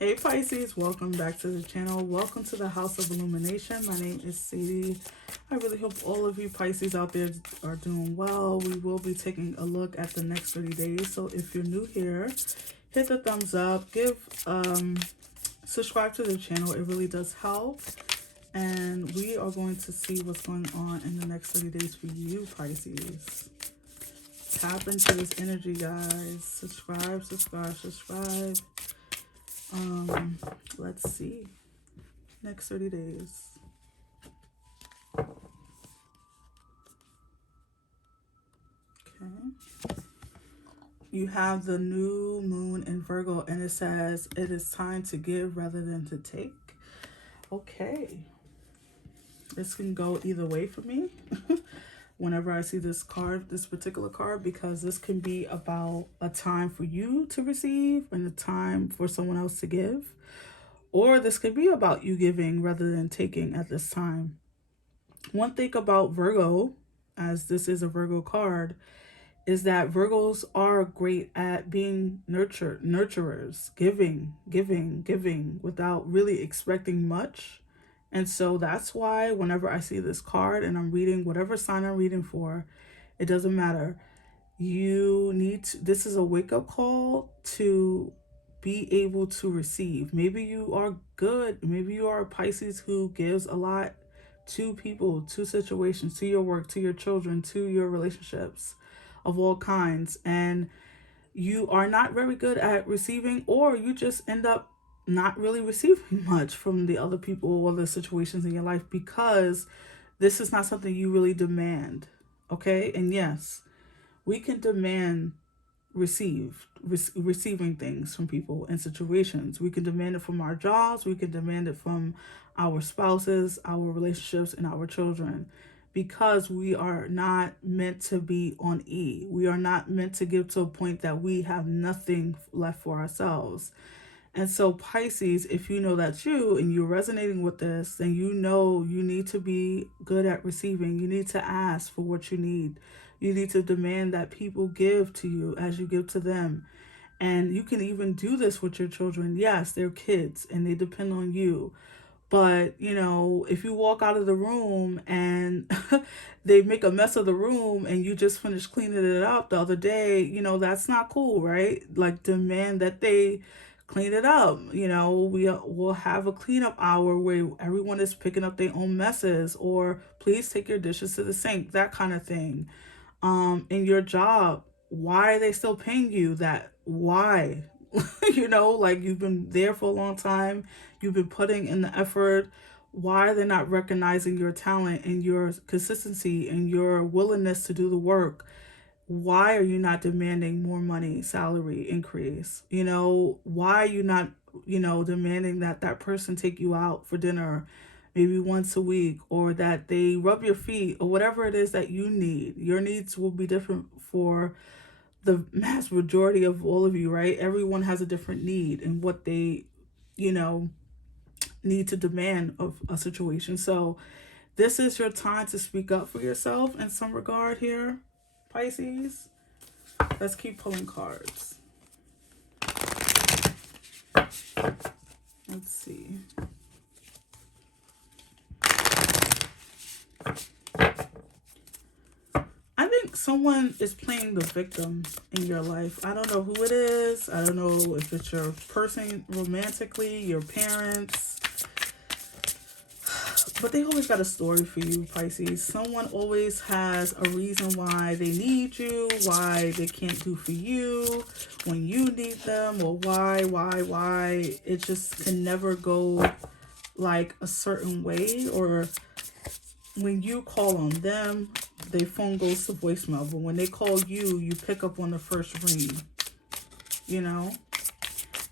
Hey Pisces, welcome back to the channel. Welcome to the House of Illumination. My name is Sadie. I really hope all of you Pisces out there are doing well. We will be taking a look at the next 30 days. So if you're new here, hit the thumbs up, subscribe to the channel. It really does help. And we are going to see what's going on in the next 30 days for you Pisces. Tap into this energy, guys. Subscribe. Let's see. Next 30 days. Okay. You have the new moon in Virgo, and it says it is time to give rather than to take. Okay. This can go either way for me. Whenever I see this card, this particular card, because this can be about a time for you to receive and a time for someone else to give. Or this could be about you giving rather than taking at this time. One thing about Virgo, as this is a Virgo card, is that Virgos are great at being nurturers, giving without really expecting much. And so that's why whenever I see this card and I'm reading whatever sign I'm reading for, it doesn't matter. You need to, this is a wake-up call to be able to receive. Maybe you are good. Maybe you are a Pisces who gives a lot to people, to situations, to your work, to your children, to your relationships of all kinds. And you are not very good at receiving, or you just end up not really receiving much from the other people or the situations in your life because this is not something you really demand. Okay? And yes, we can demand receiving things from people and situations. We can demand it from our jobs, we can demand it from our spouses, our relationships, and our children, because we are not meant to be on E. We are not meant to give to a point that we have nothing left for ourselves. And so Pisces, if you know that's you and you're resonating with this, then you know you need to be good at receiving. You need to ask for what you need. You need to demand that people give to you as you give to them. And you can even do this with your children. Yes, they're kids and they depend on you. But, you know, if you walk out of the room and they make a mess of the room and you just finished cleaning it up the other day, you know, that's not cool, right? Like, demand that they clean it up. You know, will have a cleanup hour where everyone is picking up their own messes, or please take your dishes to the sink, that kind of thing. In your job, why are they still paying you that? Why? You know, like, you've been there for a long time, you've been putting in the effort. Why are they not recognizing your talent and your consistency and your willingness to do the work? Why are you not demanding more money, salary increase? You know, why are you not, you know, demanding that that person take you out for dinner maybe once a week, or that they rub your feet, or whatever it is that you need? Your needs will be different for the mass majority of all of you, right? Everyone has a different need and what they, you know, need to demand of a situation. So this is your time to speak up for yourself in some regard here, Pisces. Let's keep pulling cards. Let's see. I think someone is playing the victim in your life. I don't know who it is. I don't know if it's your person romantically, your parents. But they always got a story for you, Pisces. Someone always has a reason why they need you, why they can't do for you when you need them, or why. It just can never go like a certain way, or when you call on them, their phone goes to voicemail. But when they call you, you pick up on the first ring, you know?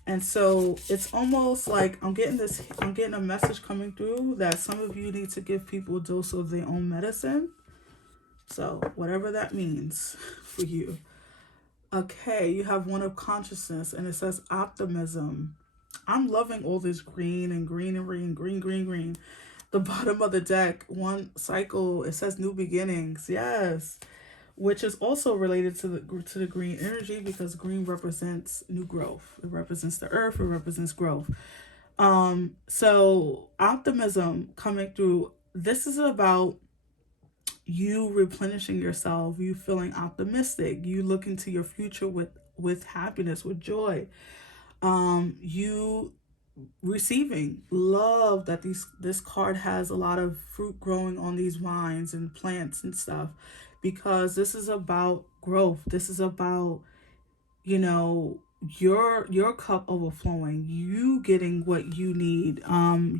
And so it's almost like I'm getting a message coming through that some of you need to give people a dose of their own medicine. So whatever that means for you. Okay, you have one of consciousness and it says optimism. I'm loving all this green and greenery and green. The bottom of the deck, one cycle, it says new beginnings. Yes. which is also related to the green energy, because green represents new growth. It represents the earth. It represents growth. So optimism coming through. This is about you replenishing yourself, you feeling optimistic, you looking to your future with happiness, with joy. You receiving love, that this card has a lot of fruit growing on these vines and plants and stuff, because this is about growth. This is about, you know, your cup overflowing, you getting what you need,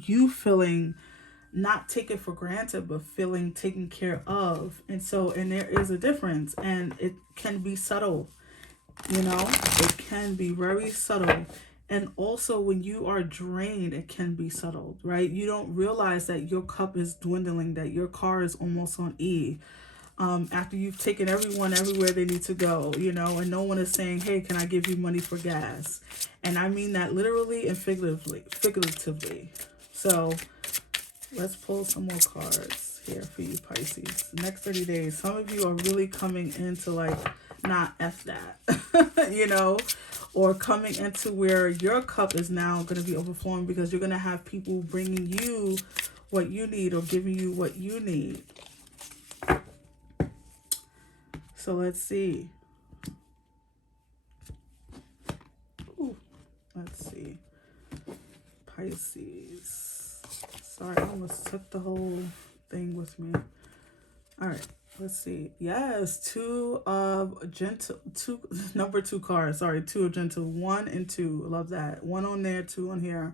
you feeling not taken for granted, but feeling taken care of. And so, and there is a difference, and it can be subtle, you know, it can be very subtle. And also, when you are drained, it can be subtle, right? You don't realize that your cup is dwindling, that your car is almost on E. After you've taken everyone everywhere they need to go, you know, and no one is saying, hey, can I give you money for gas? And I mean that literally and figuratively. So let's pull some more cards here for you, Pisces. The next 30 days, some of you are really coming into like, not F that, you know, or coming into where your cup is now going to be overflowing, because you're going to have people bringing you what you need or giving you what you need. So let's see. Ooh, let's see. Pisces. Sorry, I almost took the whole thing with me. All right, let's see. Yes, two of gentle, number 2 cards. Sorry, 2 of gentle, 1 and 2. I love that. 1 on there, 2 on here.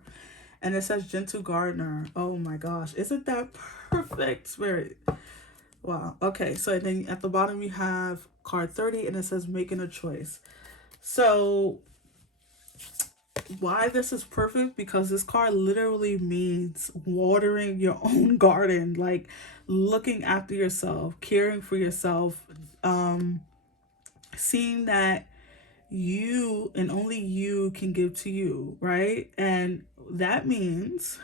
And it says gentle gardener. Oh my gosh, isn't that perfect, Spirit? Wow. Okay, so then at the bottom you have card 30, and it says making a choice. So why this is perfect, because this card literally means watering your own garden, like looking after yourself, caring for yourself, seeing that you and only you can give to you, right? And that means,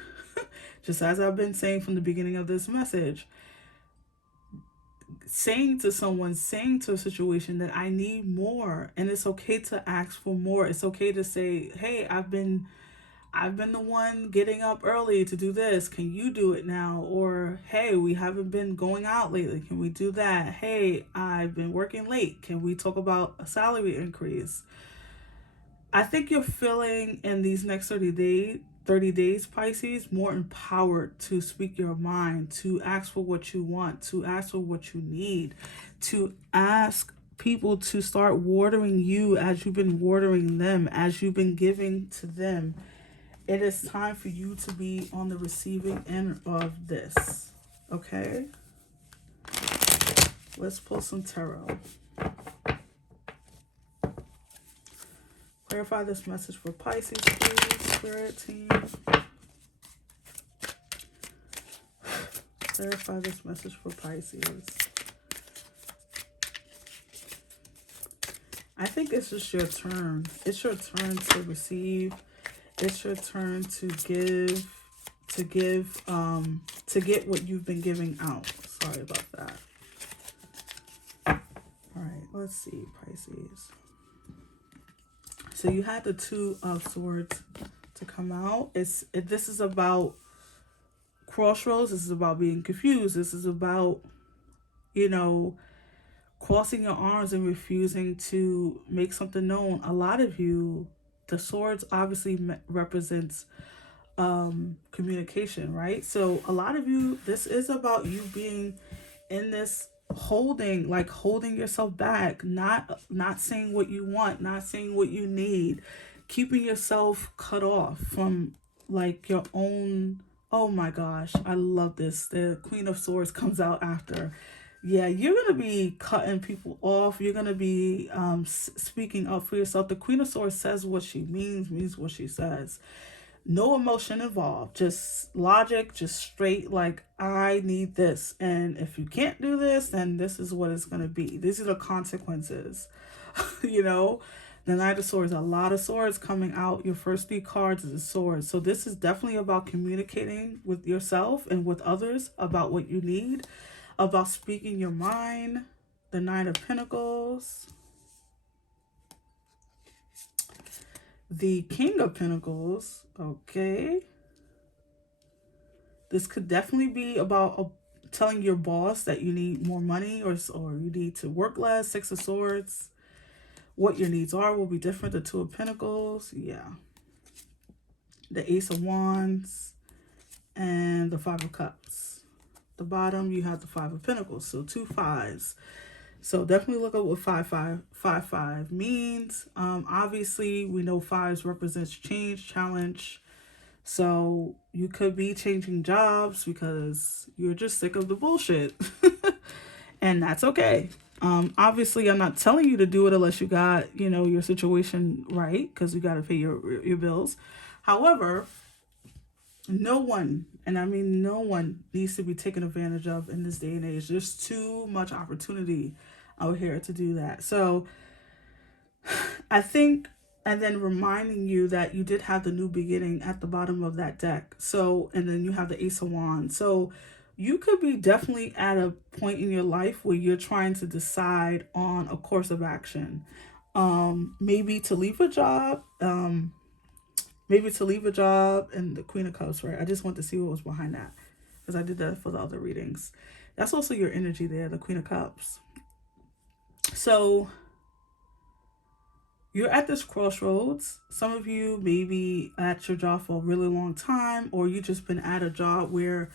just as I've been saying from the beginning of this message, saying to someone, saying to a situation that I need more, and it's okay to ask for more. It's okay to say, hey, I've been the one getting up early to do this. Can you do it now? Or, hey, we haven't been going out lately. Can we do that? Hey, I've been working late. Can we talk about a salary increase? I think you're feeling in these next 30 days, Pisces, more empowered to speak your mind, to ask for what you want, to ask for what you need, to ask people to start watering you as you've been watering them, as you've been giving to them. It is time for you to be on the receiving end of this, okay? Let's pull some tarot. Clarify this message for Pisces, please, Spirit team. Clarify this message for Pisces. I think it's just your turn. It's your turn to receive. It's your turn to give, to get what you've been giving out. Sorry about that. All right, let's see, Pisces. So you had the 2 of Swords to come out. This is about crossroads. This is about being confused. This is about, you know, crossing your arms and refusing to make something known. A lot of you, the swords obviously represents communication, right? So a lot of you, this is about you being in this holding yourself back, not saying what you want, not saying what you need, keeping yourself cut off from like your own. Oh my gosh, I love this. The Queen of Swords comes out after. Yeah, you're going to be cutting people off. You're going to be speaking up for yourself. The Queen of Swords says what she means what she says. No emotion involved, just logic, just straight, like, I need this. And if you can't do this, then this is what it's going to be. These are the consequences, you know. The Knight of Swords, a lot of swords coming out. Your first 3 cards is a sword. So this is definitely about communicating with yourself and with others about what you need, about speaking your mind, the Nine of Pentacles, the King of Pentacles. Okay. This could definitely be about telling your boss that you need more money, or you need to work less. Six of Swords. What your needs are will be different. The Two of Pentacles. Yeah. The Ace of Wands and the Five of Cups. The bottom, you have the Five of Pentacles. So 2 5s. So definitely look up what 5 means. Obviously, we know 5s represents change, challenge. So you could be changing jobs because you're just sick of the bullshit. And that's okay. Obviously, I'm not telling you to do it unless you got, your situation right, because you got to pay your bills. However, no one, and I mean no one, needs to be taken advantage of in this day and age. There's too much opportunity out here to do that. So I think, and then reminding you that you did have the new beginning at the bottom of that deck. So, and then you have the Ace of Wands. So you could be definitely at a point in your life where you're trying to decide on a course of action. Maybe to leave a job, and the Queen of Cups, right? I just want to see what was behind that, because I did that for the other readings. That's also your energy there, the Queen of Cups. So you're at this crossroads. Some of you may be at your job for a really long time, or you just been at a job where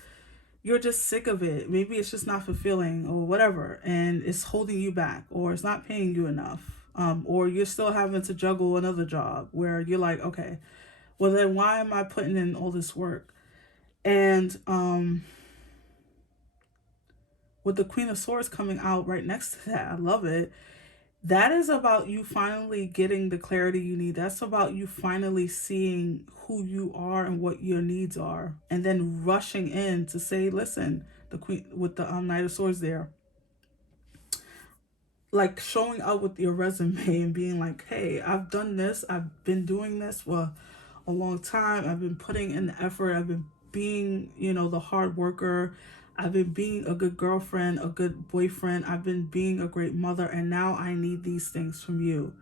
you're just sick of it. Maybe it's just not fulfilling or whatever, and it's holding you back, or it's not paying you enough. Or you're still having to juggle another job where you're like, okay, well then why am I putting in all this work? And with the Queen of Swords coming out right next to that, I love it. That is about you finally getting the clarity you need. That's about you finally seeing who you are and what your needs are, and then rushing in to say, listen, the Queen with the Knight of Swords there, like showing up with your resume and being like, hey, I've done this. I've been doing this for a long time. I've been putting in the effort. I've been being, the hard worker. I've been being a good girlfriend, a good boyfriend. I've been being a great mother. And now I need these things from you.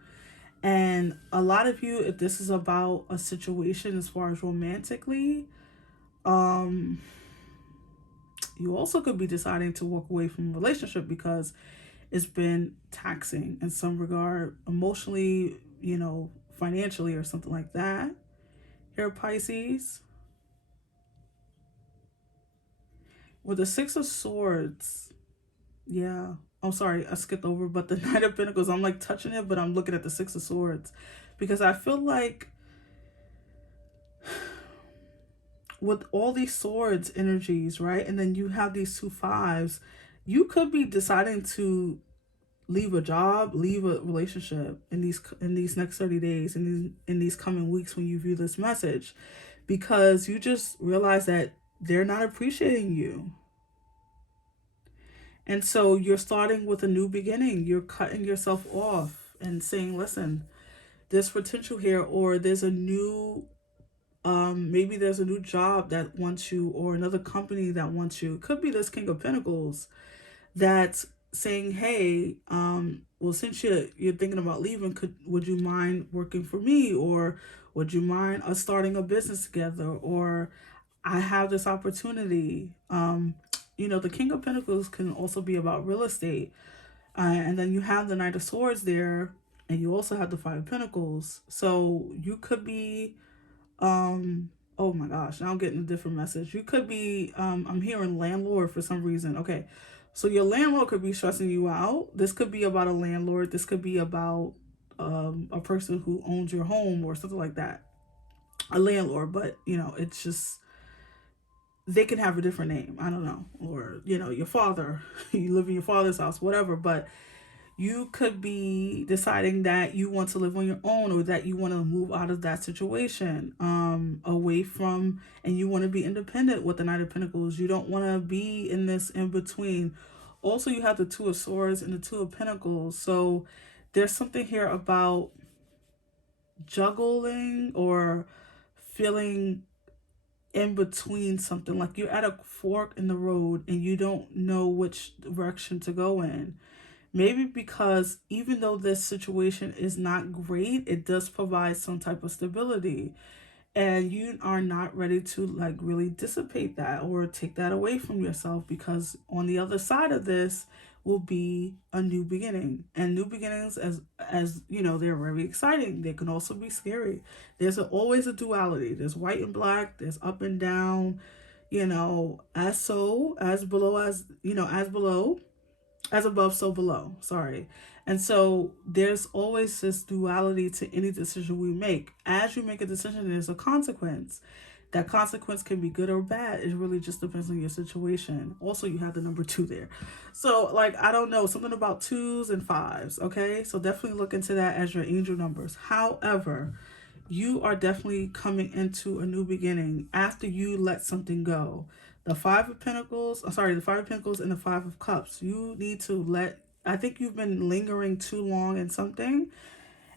And a lot of you, if this is about a situation as far as romantically, you also could be deciding to walk away from a relationship because it's been taxing in some regard, emotionally, financially, or something like that. Here, Pisces. With the Six of Swords, yeah. I'm sorry, I skipped over, but the Knight of Pentacles, I'm like touching it, but I'm looking at the Six of Swords. Because I feel like with all these swords energies, right? And then you have these 2 5s, you could be deciding to leave a job, leave a relationship in these next 30 days, in these coming weeks when you view this message, because you just realize that they're not appreciating you. And so you're starting with a new beginning. You're cutting yourself off and saying, listen, there's potential here, or there's a new maybe there's a new job that wants you, or another company that wants you. It could be this King of Pentacles that's saying, hey, well, since you're thinking about leaving, would you mind working for me, or would you mind us starting a business together, or I have this opportunity. The King of Pentacles can also be about real estate, and then you have the Knight of Swords there, and you also have the Five of Pentacles. So you could be oh my gosh, now I'm getting a different message. You could be I'm hearing landlord for some reason. Okay, so your landlord could be stressing you out. This could be about a landlord. This could be about a person who owns your home or something like that. A landlord, but it's just, they can have a different name. I don't know. Or, your father, you live in your father's house, whatever. But you could be deciding that you want to live on your own, or that you want to move out of that situation, away from, and you want to be independent with the Knight of Pentacles. You don't want to be in this in between. Also, you have the Two of Swords and the Two of Pentacles. So there's something here about juggling or feeling in between something, like you're at a fork in the road and you don't know which direction to go in. Maybe because even though this situation is not great, it does provide some type of stability. And you are not ready to like really dissipate that or take that away from yourself, because on the other side of this will be a new beginning. And new beginnings, as you know, they're very exciting. They can also be scary. There's always a duality. There's white and black, there's up and down, you know, as so, as below, as you know, as below, as above, so below. Sorry. And so there's always this duality to any decision we make. As you make a decision, there's a consequence. That consequence can be good or bad. It really just depends on your situation. Also, you have the number 2 there. So, like, I don't know, something about 2s and 5s, okay? So definitely look into that as your angel numbers. However, you are definitely coming into a new beginning after you let something go. The Five of Pentacles and the Five of Cups. You need to let, I think you've been lingering too long in something,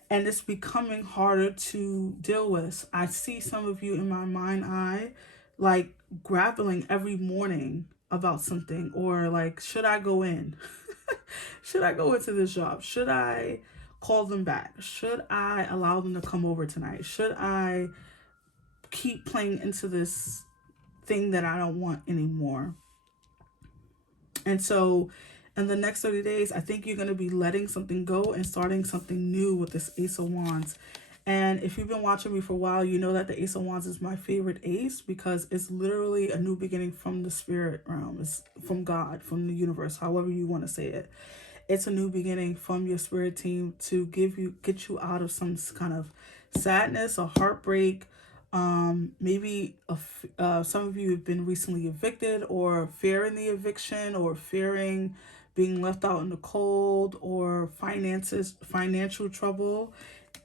and it's becoming harder to deal with. I see some of you in my mind eye, like grappling every morning about something, or like, should I go in? Should I go into this job? Should I call them back? Should I allow them to come over tonight? Should I keep playing into this thing that I don't want anymore? And so in the next 30 days, I think you're going to be letting something go and starting something new with this Ace of Wands. And if you've been watching me for a while, you know that the Ace of Wands is my favorite ace, because it's literally a new beginning from the spirit realm. It's from God, from the universe, however you want to say it. It's a new beginning from your spirit team to get you out of some kind of sadness or heartbreak. Maybe some of you have been recently evicted, or fearing the eviction, or fearing being left out in the cold, or financial trouble.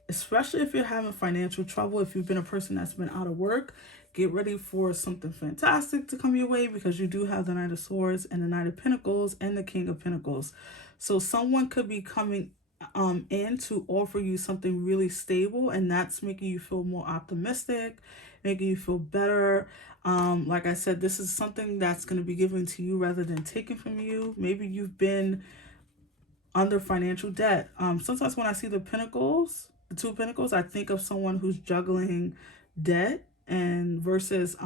Especially if you're having financial trouble, if you've been a person that's been out of work, get ready for something fantastic to come your way, because you do have the Knight of Swords and the Knight of Pentacles and the King of Pentacles. So someone could be coming in to offer you something really stable, and that's making you feel more optimistic, making you feel better. Like I said, this is something that's going to be given to you rather than taken from you. Maybe you've been under financial debt. Sometimes when I see the Pentacles, the 2 Pentacles, I think of someone who's juggling debt and versus,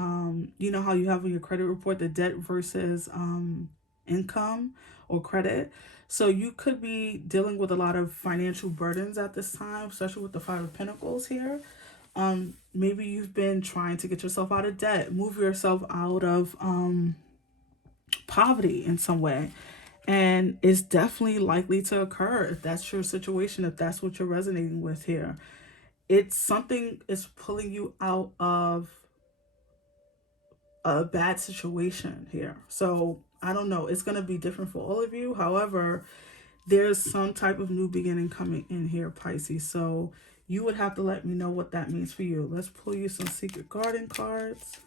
you know how you have on your credit report, the debt versus income or credit. So you could be dealing with a lot of financial burdens at this time, especially with the Five of Pentacles here. Maybe you've been trying to get yourself out of debt, move yourself out of poverty in some way. And it's definitely likely to occur if that's your situation, if that's what you're resonating with here. It's something is pulling you out of a bad situation here. So I don't know. It's going to be different for all of you. However, there's some type of new beginning coming in here, Pisces. So you would have to let me know what that means for you. Let's pull you some Secret Garden cards.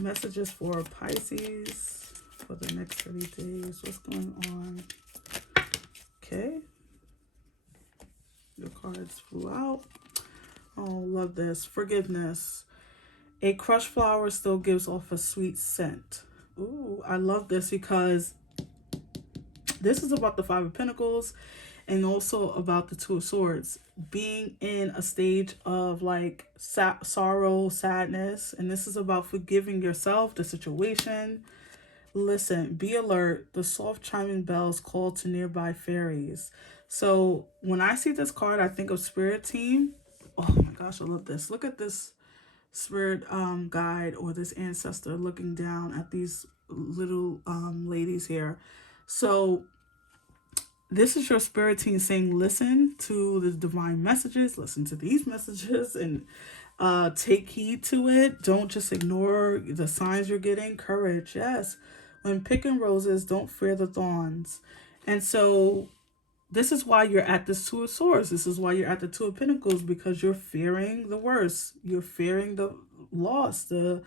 Messages for Pisces for the next 30 days. What's going on? Okay. The cards flew out. Oh, love this. Forgiveness. A crushed flower still gives off a sweet scent. Ooh, I love this, because this is about the Five of Pentacles and also about the Two of Swords. Being in a stage of like sorrow, sadness. And this is about forgiving yourself, the situation. Listen, be alert. The soft chiming bells call to nearby fairies. So when I see this card, I think of spirit team. Oh my gosh, I love this. Look at this spirit guide, or this ancestor looking down at these little ladies here. So this is your spirit team saying, listen to the divine messages, listen to these messages, and take heed to it. Don't just ignore the signs you're getting. Courage, yes. When picking roses, don't fear the thorns. And so this is why you're at the Two of Swords. This is why you're at the Two of Pentacles, because you're fearing the worst. You're fearing the loss, the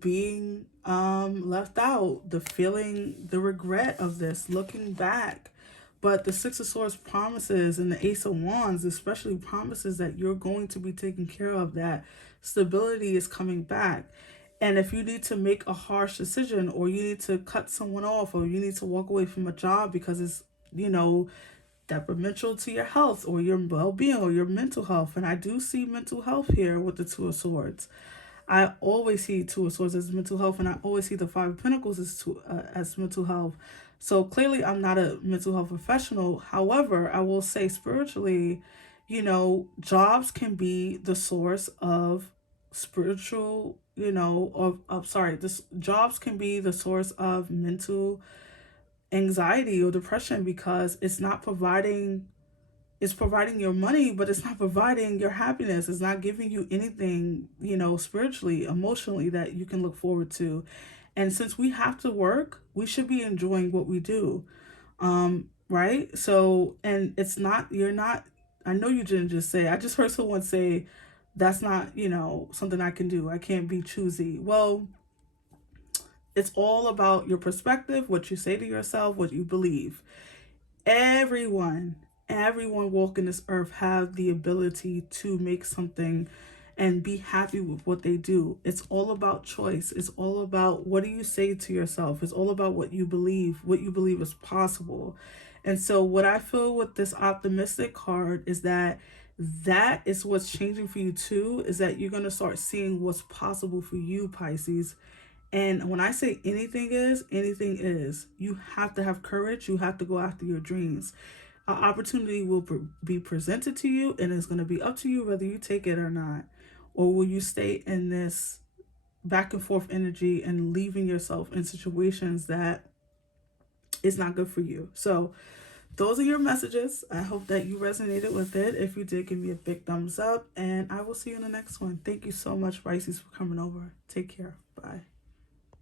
being left out, the feeling, the regret of this, looking back. But the Six of Swords promises, and the Ace of Wands especially promises that you're going to be taken care of, that stability is coming back. And if you need to make a harsh decision, or you need to cut someone off, or you need to walk away from a job because it's, you know, detrimental to your health or your well-being or your mental health. And I do see mental health here with the Two of Swords. I always see Two of Swords as mental health, and I always see the Five of Pentacles as mental health. So clearly, I'm not a mental health professional. However, I will say spiritually, you know, jobs can be the source of spiritual, you know, of sorry, this jobs can be the source of mental anxiety or depression, because it's providing your money, but it's not providing your happiness. It's not giving you anything, you know, spiritually, emotionally, that you can look forward to. And since we have to work, we should be enjoying what we do. Right? So, and it's not, you're not, I know you didn't just say, I just heard someone say, that's not, you know, something I can do. I can't be choosy. Well, it's all about your perspective, what you say to yourself, what you believe. Everyone, everyone walking this earth have the ability to make something and be happy with what they do. It's all about choice. It's all about, what do you say to yourself? It's all about what you believe is possible. And so what I feel with this optimistic card is that that is what's changing for you too, is that you're going to start seeing what's possible for you, Pisces. And when I say anything is, anything is. You have to have courage. You have to go after your dreams. An opportunity will be presented to you, and it's going to be up to you whether you take it or not. Or will you stay in this back and forth energy and leaving yourself in situations that is not good for you? So those are your messages. I hope that you resonated with it. If you did, give me a big thumbs up, and I will see you in the next one. Thank you so much, Pisces, for coming over. Take care. Bye.